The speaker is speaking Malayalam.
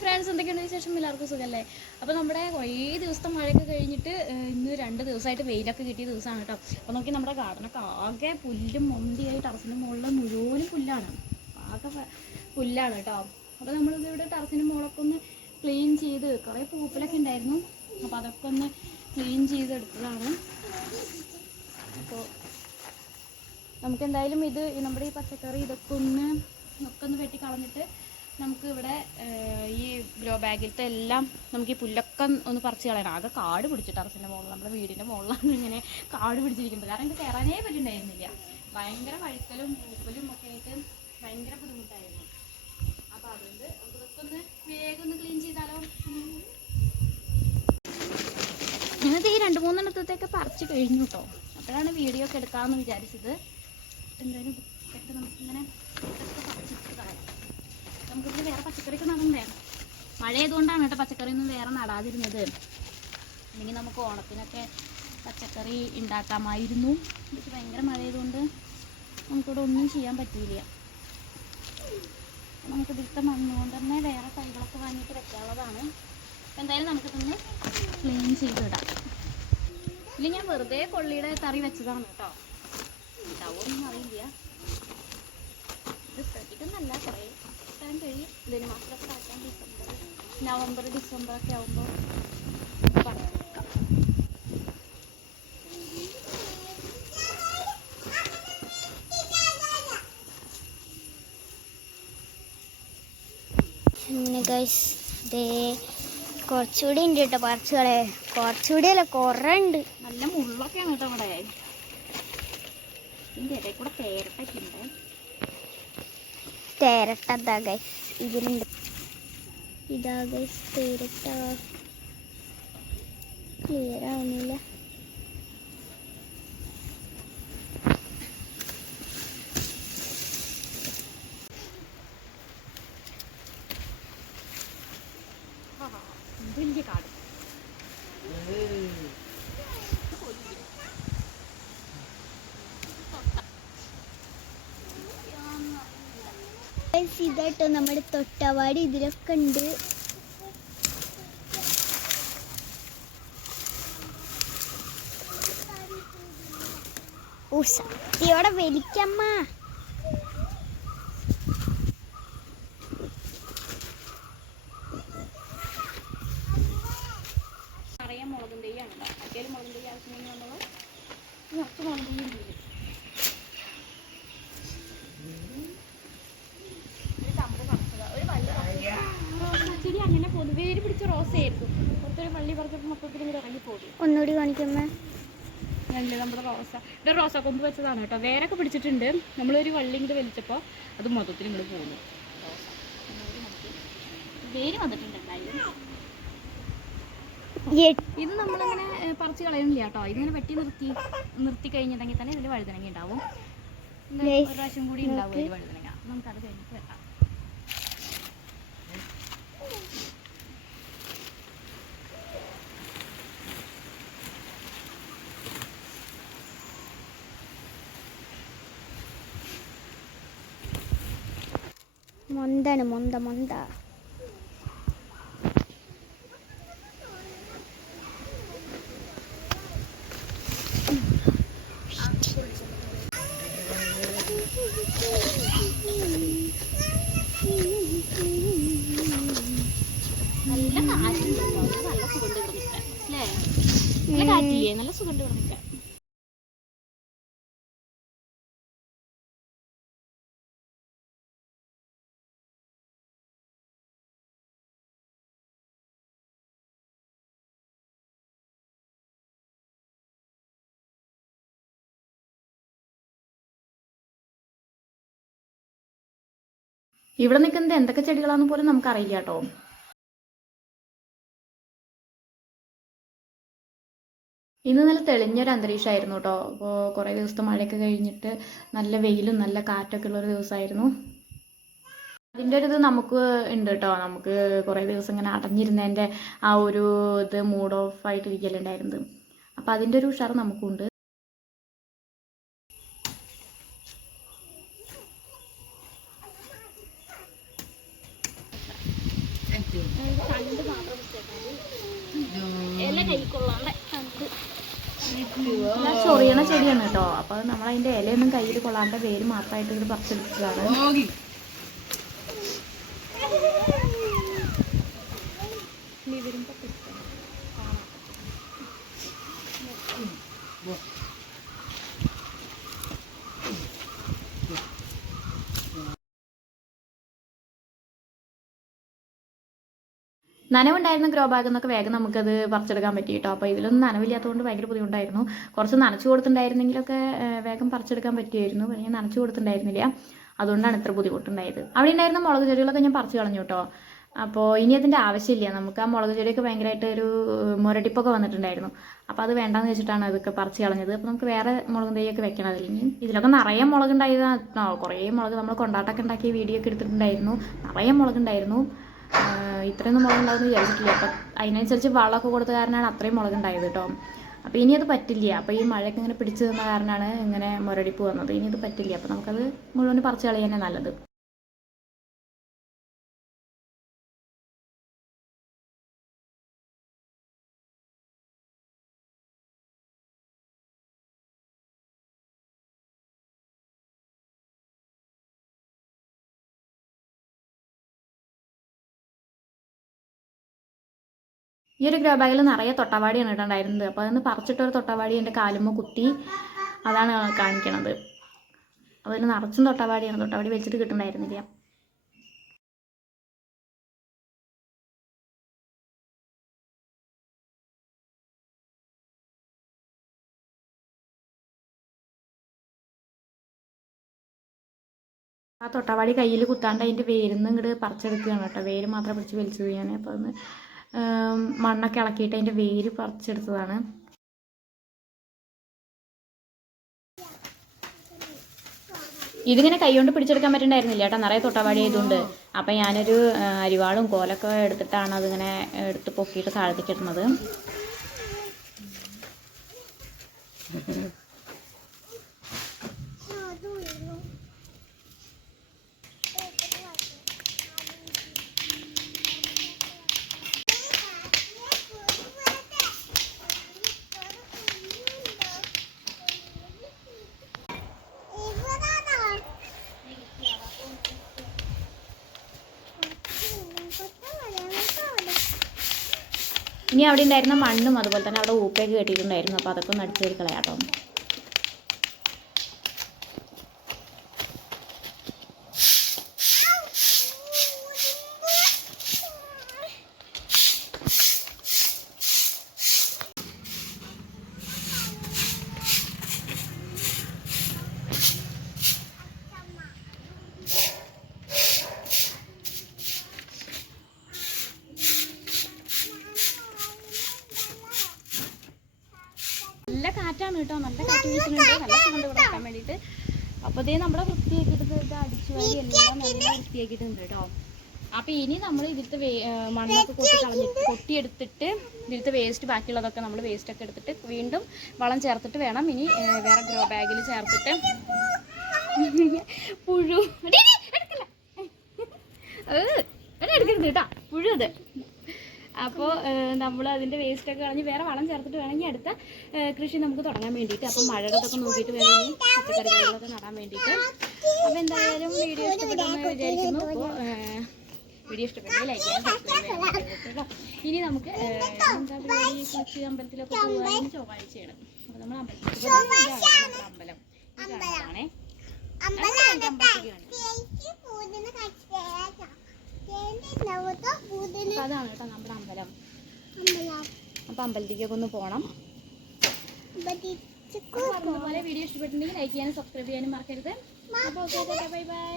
ഫ്രണ്ട്സ്, എന്തൊക്കെയാണ് വിശേഷം? എല്ലാവർക്കും സുഖമല്ലേ? അപ്പോൾ നമ്മുടെ കുറേ ദിവസത്തെ മഴയൊക്കെ കഴിഞ്ഞിട്ട് ഇന്ന് 2 ദിവസമായിട്ട് വെയിലൊക്കെ കിട്ടിയ ദിവസമാണ് കേട്ടോ. അപ്പോൾ നോക്കി നമ്മുടെ ഗാർഡനൊക്കെ ആകെ പുല്ലും മൊന്തിയായി ടെറസിൻ്റെ മുകളിൽ മുഴുവനും പുല്ലാണ്, ആകെ പുല്ലാണ് കേട്ടോ. അപ്പോൾ നമ്മളിവിടെ ടെറസിൻ്റെ മുകളൊക്കെ ഒന്ന് ക്ലീൻ ചെയ്ത്, കുറേ പൂപ്പലൊക്കെ ഉണ്ടായിരുന്നു, അപ്പോൾ അതൊക്കെ ഒന്ന് ക്ലീൻ ചെയ്തെടുത്തതാണ്. അപ്പോൾ നമുക്ക് എന്തായാലും ഇത് നമ്മുടെ ഈ പച്ചക്കറി ഇതൊക്കെ ഒന്ന് വെട്ടി കളഞ്ഞിട്ട് നമുക്ക് ഇവിടെ ഈ ഗ്രോ ബാഗിലത്തെ എല്ലാം നമുക്ക് ഈ പുല്ലൊക്കെ ഒന്ന് പറിച്ച് കളയണം. ആകെ കാട് പിടിച്ചു ടെറസിൻ്റെ മുകളിൽ, നമ്മുടെ വീടിൻ്റെ മുകളിലാണ് ഇങ്ങനെ കാട് പിടിച്ചിരിക്കുന്നത്. കാരണം ഇത് കയറാനേ പറ്റുന്നുണ്ടായിരുന്നില്ല, ഭയങ്കര വഴുക്കലും പൂപ്പലും ഒക്കെ ആയിട്ട് ഭയങ്കര ബുദ്ധിമുട്ടായിരുന്നു. അപ്പോൾ അതുകൊണ്ട് ഇതൊക്കെ ഒന്ന് വേഗം ഒന്ന് ക്ലീൻ ചെയ്താലോ. ഇന്നത്തെ ഈ 2-3 എണ്ണത്തേക്ക് പറിച്ച് കഴിഞ്ഞു കേട്ടോ. അപ്പോഴാണ് വീഡിയോ ഒക്കെ എടുക്കാമെന്ന് വിചാരിച്ചത്. എന്തായാലും ഇതൊക്കെ നമുക്കിങ്ങനെ ഇതൊക്കെ പറിച്ചിട്ട് കളയാം. നമുക്കിവിടെ വേറെ പച്ചക്കറിയൊക്കെ നടണ്ടേ. മഴ ആയതുകൊണ്ടാണ് കേട്ടോ പച്ചക്കറിയൊന്നും വേറെ നടാതിരുന്നത്. അല്ലെങ്കിൽ നമുക്ക് ഓണത്തിനൊക്കെ പച്ചക്കറി ഉണ്ടാക്കാമായിരുന്നു. പക്ഷെ ഭയങ്കര മഴ ആയതുകൊണ്ട് നമുക്കിവിടെ ഒന്നും ചെയ്യാൻ പറ്റിയില്ല. നമുക്ക് ഇതിലത്തെ മണ്ണുകൊണ്ട് തന്നെ വേറെ തൈകളൊക്കെ വാങ്ങിയിട്ട് വെക്കാനുള്ളതാണ്. എന്തായാലും നമുക്കിതൊന്ന് ക്ലീൻ ചെയ്തിടാം. ഇല്ലെങ്കിൽ ഞാൻ വെറുതെ കൊള്ളിയുടെ കറി വെച്ചതാണ് കേട്ടോ. ഉണ്ടാവുമൊന്നും അറിയില്ല. ഇത് ശ്രദ്ധിക്കുന്നല്ല, കുറേ സ്ഥലം കഴിയും. ഇതിന് മാത്രമൊക്കെ ആക്കാൻ നവംബർ ഡിസംബറൊക്കെ ആകുമ്പോൾ പറിച്ചെടുക്കാം. അങ്ങനെ ഗൈസ് ദേ കുറച്ചുകൂടി ഉണ്ട് കേട്ടോ പറിച്ചുകളെ. കുറച്ചുകൂടി അല്ല, കുറേ ഉണ്ട്. നല്ല മുള്ളൊക്കെയാണ് കേട്ടോ അവിടെ. ഇതിൻ്റെ ഇടയിൽ കൂടെ തേരട്ടൊക്കെ ഉണ്ട്. തേരട്ട ഗൈസ് ഇതിലുണ്ട്. ഇതാ ഗൈസ് തേരട്ട. ക്ലിയർ ആവുന്നില്ല. വലിയ കാട്. ഇതാട്ടോ നമ്മുടെ തൊട്ടവാടി, ഇതിലൊക്കെ ഉണ്ട്. സത്യയോടെ വലിക്കമ്മ. അറിയാൻ മുളകും തെയ്യാണ് കേട്ടോ. മറ്റേ മുളകും തെയ്യ് ആവശ്യമെങ്കിൽ നമ്മൾ കുറച്ച് മുളകും തെയ്യും ചെയ്യും. ചെടി അങ്ങനെ പോകുന്നു. വേര് പിടിച്ച റോസയായിരുന്നു. പുറത്തൊരു വള്ളി പറിച്ചപ്പോൾ മൊത്തത്തിൽ കൂടെ ഇറങ്ങി പോകും. ഒന്നുകൂടി കാണിക്കമ്മ. നല്ല നമ്മുടെ റോസ, ഇവിടെ റോസ കൊമ്പ് വെച്ചതാണ് കേട്ടോ. വേരൊക്കെ പിടിച്ചിട്ടുണ്ട്. നമ്മളൊരു വള്ളി ഇങ്ങോട്ട് വലിച്ചപ്പോൾ അത് മൊത്തത്തിൽ ഇങ്ങോട്ട് പോകുന്നു. റോസ വേര് വന്നിട്ടുണ്ട് എന്തായാലും. ഇത് നമ്മളങ്ങനെ പറിച്ച് കളയുന്നില്ല കേട്ടോ. ഇതിങ്ങനെ വെട്ടി നിർത്തി കഴിഞ്ഞിട്ടുണ്ടെങ്കിൽ തന്നെ ഇതിൽ വഴുതനങ്ങ ഉണ്ടാവും. ഒരു പ്രാവശ്യം കൂടി ഉണ്ടാവും ഇതിൽ വഴുതനങ്ങ. നമുക്കത് കഴിഞ്ഞിട്ട് വെക്കാം. മൊന്താണ് മൊന്ത. നല്ല കാറ്റുണ്ട് കേട്ടോ. നല്ല സുഖമുണ്ട് ഇവിടെ നിൽക്കാൻ അല്ലേ? നല്ല കാറ്റില്ലേ? നല്ല സുഖമുണ്ട് ഇവിടെ നിൽക്കാൻ. ഇവിടെ നിൽക്കുന്നത് എന്തൊക്കെ ചെടികളാണെന്ന് പോലും നമുക്കറിയില്ല കേട്ടോ. ഇന്ന് നല്ല തെളിഞ്ഞൊരു അന്തരീക്ഷമായിരുന്നു കേട്ടോ. അപ്പോൾ കുറേ ദിവസത്തെ മഴയൊക്കെ കഴിഞ്ഞിട്ട് നല്ല വെയിലും നല്ല കാറ്റൊക്കെ ഉള്ളൊരു ദിവസമായിരുന്നു. അതിൻ്റെ ഒരു ഇത് നമുക്ക് ഉണ്ട് കേട്ടോ. നമുക്ക് കുറേ ദിവസം ഇങ്ങനെ അടഞ്ഞിരുന്നതിൻ്റെ ആ ഒരു ഇത് മൂഡ് ഓഫ് ആയിട്ടിരിക്കല്ലേ ഉണ്ടായിരുന്നത്. അപ്പോൾ അതിൻ്റെ ഒരു ഉഷാർ നമുക്കുണ്ട്. കണ്ട് മാത്രം മിസ്റ്റേക്കാണ്. ഇല കൈ കൊള്ളാണ്ട് കണ്ട് ചൊറിയണ ചെടിയാണ് കേട്ടോ. അപ്പോൾ നമ്മളതിൻ്റെ ഇലയൊന്നും കയ്യിൽ കൊള്ളാണ്ട് വേര് മാത്രമായിട്ട് ഇത് പറിച്ചെടുത്തതാണ്. നനവുണ്ടായിരുന്ന ഗ്രോ ബാഗ് എന്നൊക്കെ വേഗം നമുക്കത് പറിച്ചെടുക്കാൻ പറ്റി കേട്ടോ. അപ്പോൾ ഇതിലൊന്നും നനവില്ലാത്തതുകൊണ്ട് ഭയങ്കര ബുദ്ധിമുട്ടായിരുന്നു. കുറച്ച് നനച്ചു കൊടുത്തിട്ടുണ്ടായിരുന്നെങ്കിലൊക്കെ വേഗം പറിച്ചെടുക്കാൻ പറ്റുമായിരുന്നു. പക്ഷേ ഞാൻ നനച്ചു കൊടുത്തിട്ടുണ്ടായിരുന്നില്ല, അതുകൊണ്ടാണ് ഇത്ര ബുദ്ധിമുട്ടുണ്ടായത്. അവിടെ ഉണ്ടായിരുന്ന മുളക് ചെടികളൊക്കെ ഞാൻ പറിച്ചു കളഞ്ഞു കേട്ടോ. അപ്പോൾ ഇനി അതിൻ്റെ ആവശ്യമില്ല. നമുക്ക് ആ മുളക് ചെടിയൊക്കെ ഭയങ്കരമായിട്ട് ഒരു മുരടിപ്പൊക്കെ വന്നിട്ടുണ്ടായിരുന്നു. അപ്പോൾ അത് വേണ്ടാന്ന് വെച്ചിട്ടാണ് അതൊക്കെ പറിച്ച് കളഞ്ഞത്. അപ്പോൾ നമുക്ക് വേറെ മുളക് തൈയൊക്കെ വെക്കണം. അതില്ലെങ്കിൽ ഇതിലൊക്കെ നിറയെ മുളകുണ്ടായതാ. കുറേ മുളക് നമ്മൾ കൊണ്ടാട്ടമൊക്കെ ഉണ്ടാക്കിയ വീഡിയോ ഒക്കെ എടുത്തിട്ടുണ്ടായിരുന്നു. നിറയെ മുളകുണ്ടായിരുന്നു. ഇത്രയൊന്നും മുളകുണ്ടാവുമെന്ന് വിചാരിച്ചിട്ടില്ല. അപ്പം അതിനനുസരിച്ച് വളമൊക്കെ കൊടുത്ത കാരണമാണ് അത്രയും മുളകുണ്ടായത് കേട്ടോ. അപ്പോൾ ഇനി അത് പറ്റില്ല. അപ്പോൾ ഈ മഴയൊക്കെ ഇങ്ങനെ പിടിച്ചു തന്ന കാരണമാണ് ഇങ്ങനെ മുരടിപ്പ് വന്നത്. ഇനി അത് പറ്റില്ല. അപ്പോൾ നമുക്കത് മുഴുവൻ പറിച്ച് കളയാനേ നല്ലത്. ഈ ഒരു ഗ്രോ ബാഗിൽ നിറയെ തൊട്ടവാടിയാണ് ഇട്ടുണ്ടായിരുന്നത്. അപ്പോൾ അതൊന്ന് പറിച്ചിട്ടൊരു തൊട്ടവാടി എൻ്റെ കാലുമ്മ കുത്തി, അതാണ് കാണിക്കണത്. അതിന് നിറച്ചും തൊട്ടവാടിയാണ്. തൊട്ടവാടി വെച്ചിട്ട് കിട്ടുന്നുണ്ടായിരുന്നില്ല. ആ തൊട്ടവാടി കയ്യിൽ കുത്താണ്ട് അതിൻ്റെ വേരിന്ന് ഇങ്ങോട്ട് പറിച്ചെടുക്കുകയാണ് കേട്ടോ. വേര് മാത്രം പിടിച്ച് വലിച്ചത് ഞാൻ. അപ്പോൾ അതൊന്ന് മണ്ണൊക്കെ ഇളക്കിയിട്ട് അതിൻ്റെ വേര് പറിച്ചെടുത്തതാണ്. ഇതിങ്ങനെ കൈകൊണ്ട് പിടിച്ചെടുക്കാൻ പറ്റുന്നുണ്ടായിരുന്നില്ല കേട്ടോ, നിറയെ തൊട്ടവാടി ആയതുകൊണ്ട്. അപ്പം ഞാനൊരു അരിവാളും കോലൊക്കെ എടുത്തിട്ടാണ് അതിങ്ങനെ എടുത്ത് പൊക്കിയിട്ട് താഴത്തേക്ക് ഇടുന്നത്. ഇനി അവിടെ ഉണ്ടായിരുന്ന മണ്ണും അതുപോലെ തന്നെ അവിടെ ഊപ്പൊക്കെ കെട്ടിയിട്ടുണ്ടായിരുന്നു. അപ്പോൾ അതൊക്കെ ഒന്ന് അടിച്ചു കളയാം കേട്ടോ. നല്ല കാറ്റാണ് കേട്ടോ, നല്ല കാറ്റ് വീശുന്നുണ്ട്. നല്ല സുഖം ഇവിടെ വെക്കാൻ വേണ്ടിയിട്ട്. അപ്പോൾ ഇതേ നമ്മളെ വൃത്തിയാക്കിയിട്ട് ഇത് അടിച്ചു വാരി എല്ലാം നല്ല വൃത്തിയാക്കിയിട്ടുണ്ട് കേട്ടോ. അപ്പോൾ ഇനി നമ്മൾ ഇതിലത്തെ മണ്ണൊക്കെ കൊട്ടിയെടുത്തിട്ട് ഇതിലത്തെ വേസ്റ്റ് ബാക്കിയുള്ളതൊക്കെ നമ്മൾ വേസ്റ്റൊക്കെ എടുത്തിട്ട് വീണ്ടും വളം ചേർത്തിട്ട് വേണം ഇനി വേറെ ഗ്രോ ബാഗിൽ ചേർത്തിട്ട് പുഴു എടുക്കരുത് കേട്ടോ, പുഴു അത്. അപ്പോൾ നമ്മൾ അതിൻ്റെ വേസ്റ്റൊക്കെ കളഞ്ഞ് വേറെ വളം ചേർത്തിട്ട് വേണമെങ്കിൽ അടുത്ത കൃഷി നമുക്ക് തുടങ്ങാൻ വേണ്ടിയിട്ട്. അപ്പം മഴയുടെ ഇതൊക്കെ നോക്കിയിട്ട് വേണം ഇനി പച്ചക്കറി തൈകളൊക്കെ നടാൻ വേണ്ടിയിട്ട്. അപ്പോൾ എന്തായാലും വീഡിയോ ഇഷ്ടപ്പെട്ടെന്ന് വിചാരിക്കുന്നു. അപ്പോൾ വീഡിയോ ഇഷ്ടപ്പെട്ടെങ്കിൽ ലൈക്ക് ചെയ്യാൻ, സബ്സ്ക്രൈബ് ചെയ്യാൻ കേട്ടോ. ഇനി നമുക്ക് എന്താ പരിപാടി, കൊച്ചി അമ്പലത്തിലൊക്കെ പോകാൻ ചൊവ്വാഴ്ചയാണ്. അപ്പോൾ നമ്മൾ അമ്പലത്തിൽ അമ്പലം ആണേ. അതാണ് കേട്ടോ നമ്മുടെ അമ്പലം. അപ്പൊ അമ്പലത്തിലേക്കൊക്കെ ഒന്ന് പോണം. അതുപോലെ വീഡിയോ ഇഷ്ടപ്പെട്ടിട്ടുണ്ടെങ്കിൽ ലൈക്ക് ചെയ്യാനും സബ്സ്ക്രൈബ് ചെയ്യാനും മറക്കരുത്. അപ്പോൾ ഓക്കെ, ബൈ ബൈ.